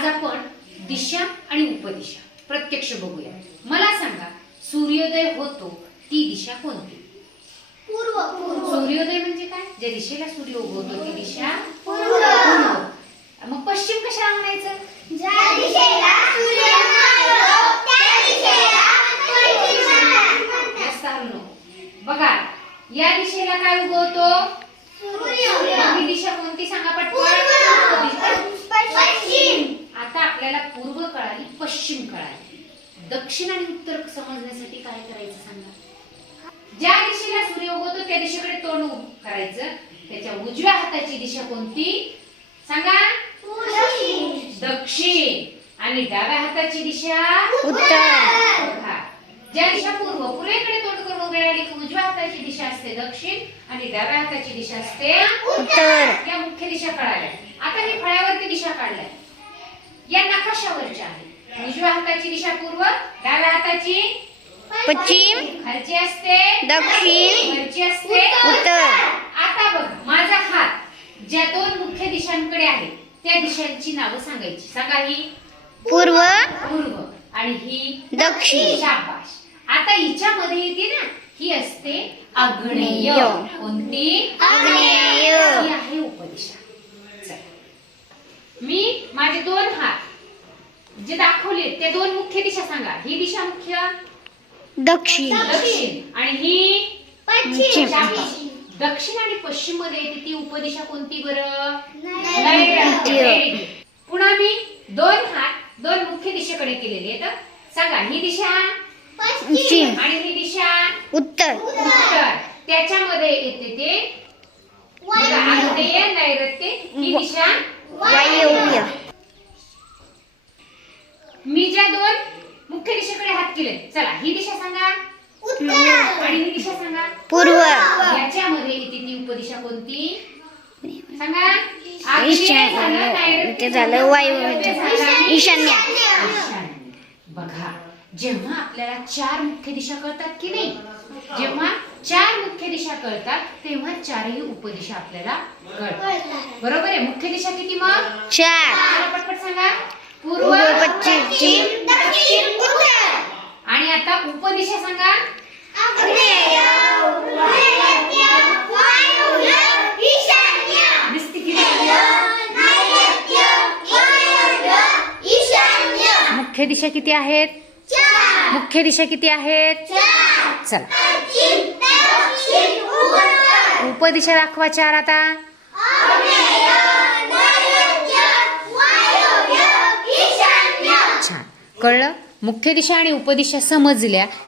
आज आपण दिशा आणि उपदिशा प्रत्यक्ष बघूया। मला सांगा, सूर्योदय होतो ती दिशा कोणती? पूर्व। सूर्योदय म्हणजे काय? ज्या दिशेला सूर्य उगवतो ती दिशा पूर्व। मग पश्चिम कशाला म्हणायचं? ज्या दिशेला सूर्य मावळतो त्या दिशेला पश्चिम म्हणतात। जास्त हलू नको। बघा, या दिशेला काय उगवतो? सूर्य। ही दिशा कोणती सांगा पटकन? पश्चिम। आता आपल्याला पूर्व कळाली, पश्चिम कळाली, दक्षिण आणि उत्तर समजण्यासाठी काय करायचं सांगा? ज्या दिशेला सूर्य उगवतो त्या दिशेकडे तोंड करायचं। त्याच्या उजव्या हाताची दिशा कोणती सांगा? दक्षिण। आणि डाव्या हाताची दिशा उत्तर। ज्या दिशा पूर्वेकडे तोंड करून उभी राहिली की उजव्या हाताची दिशा असते दक्षिण आणि डाव्या हाताची दिशा असते उत्तर। या मुख्य दिशा कळाल्या। आता हे फळ्यावरती दिशा काढल्या, या नकाशावरच्या आहे। उजव्या हाताची दिशा पूर्व, डाव्या हाताची पश्चिम, खालची असते दक्षिण, वरची असते उत्तर। आता बघ, माझा हात ज्या दोन मुख्य दिशांकडे आहे त्या दिशांची नावं सांगायची। सांगा, ही पूर्व, पूर्व आणि ही दक्षिण। शाबाश। आता हिच्यामध्ये येते ना, ही असते आग्नेय। कोणती? आग्नेय। ही आहे उपदिशा। चला, मी माझे दोन हात जे दाखवले ते दोन मुख्य दिशा सांगा। ही दिशा मुख्य दक्षिण, दक्षिण आणि ही पश्चिम। शाबास। दक्षिण आणि पश्चिम मध्ये येते ती उपदिशा कोणती बरं? नैऋत्य। पुन्हा मी दोन हात दोन मुख्य दिशेकडे केलेले आहेत। सांगा, ही दिशा पश्चिम आणि ही दिशा उत्तर। उत्तर। त्याच्यामध्ये येते ते बघा, आग्नेय, नैऋत्य, ही दिशा वायव्य। मी ज्या दोन मुख्य दिशेकडे हात केले, चला ही दिशा सांगा आणि ही दिशा सांगा पूर्व, याच्यामध्ये येते ती उपदिशा कोणती सांगा? आग्नेय झालं, नैऋत्य ते झालं, वायव्य झालं, ईशान्य। बघा, जेव्हा आपल्याला चार मुख्य दिशा कळतात की नाही, जेव्हा चार मुख्य दिशा कळतात तेव्हा चारही उपदिशा आपल्याला कळतात। बरोबर आहे? मुख्य दिशा किती मग? चार। चला पटपट सांगा। पूर्व, पूर्व, पश्चिम, दक्षिण, उत्तर। आणि आता उपदिशा सांगा। आग्नेय, नैऋत्य, वायव्य, ईशान्य। नुसती किती? नैऋत्य, वायव्य, ईशान्य। मुख्य दिशा किती आहेत? चार। मुख्य दिशा किती आहेत? चार। चला, पश्चिम, दक्षिण, उत्तर। उपदिशा दाखवा चार आता। आग्नेय, नैऋत्य, वायव्य, ईशान्य। छान, कळलं? मुख्य दिशा आणि उपदिशा समजल्या